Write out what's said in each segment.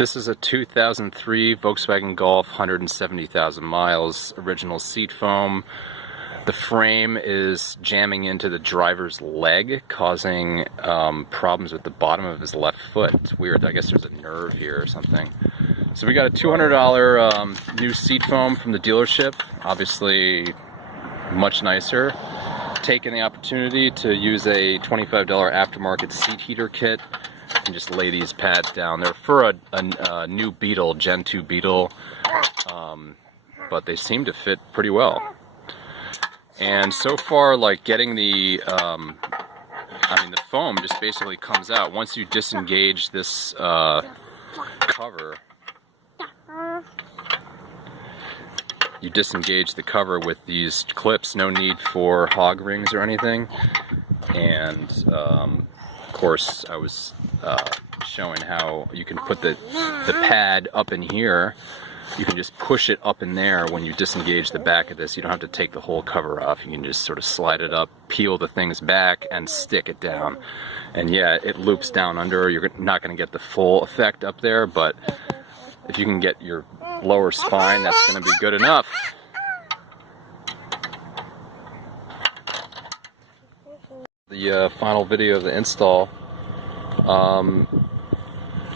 This is a 2003 Volkswagen Golf, 170,000 miles, original seat foam. The frame is jamming into the driver's leg, causing problems with the bottom of his left foot. It's weird, I guess there's a nerve here or something. So we got a $200 new seat foam from the dealership, obviously much nicer. Taking the opportunity to use a $25 aftermarket seat heater kit and just lay these pads down. They're for a new Beetle, Gen 2 Beetle, but they seem to fit pretty well. And so far, like getting the, the foam just basically comes out. Once you disengage this cover, you disengage the cover with these clips, no need for hog rings or anything. And of course I was showing how you can put the pad up in here. You can just push it up in there when you disengage the back of this. You don't have to take the whole cover off. You can just sort of slide it up, peel the things back, and stick it down. And yeah, it loops down under. You're not going to get the full effect up there, but if you can get your lower spine, that's going to be good enough. The final video of the install.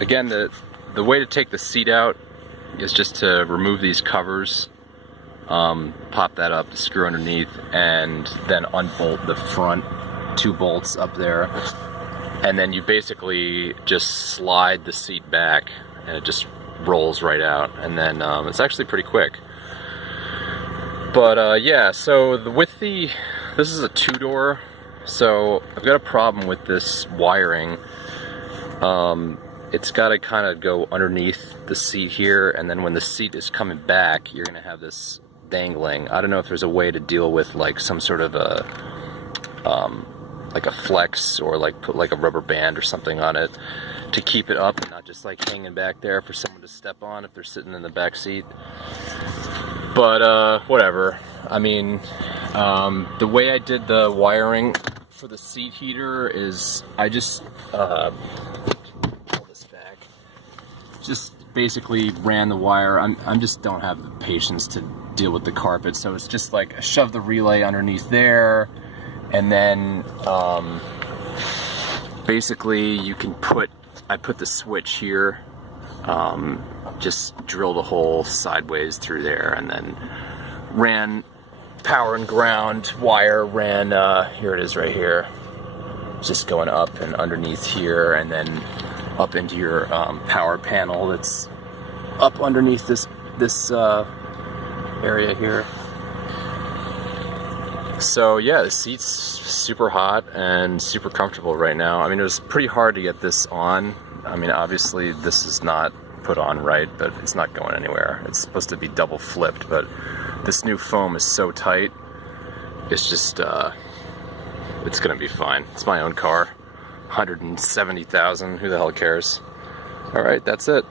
Again, the way to take the seat out is just to remove these covers, pop that up, screw underneath, and then unbolt the front 2 bolts up there. And then you basically just slide the seat back and it just rolls right out, and then it's actually pretty quick. But yeah, so this is a 2-door, so I've got a problem with this wiring. It's got to kind of go underneath the seat here, and then when the seat is coming back, you're going to have this dangling. I don't know if there's a way to deal with like some sort of a like a flex, or like put like a rubber band or something on it to keep it up and not just like hanging back there for someone to step on if they're sitting in the back seat. But whatever. I mean, the way I did the wiring for the seat heater is I just pull this back. Just basically ran the wire. I just don't have the patience to deal with the carpet, so it's just like I shove the relay underneath there, and then basically you can I put the switch here, just drill the hole sideways through there, and then ran power and ground wire, ran, here it is right here, just going up and underneath here, and then up into your power panel that's up underneath this area here. So yeah, the seat's super hot and super comfortable right now. I mean, it was pretty hard to get this on. I mean, obviously this is not put on right, but it's not going anywhere. It's supposed to be double flipped, but this new foam is so tight, it's just, it's gonna be fine. It's my own car, 170,000, who the hell cares? All right, that's it.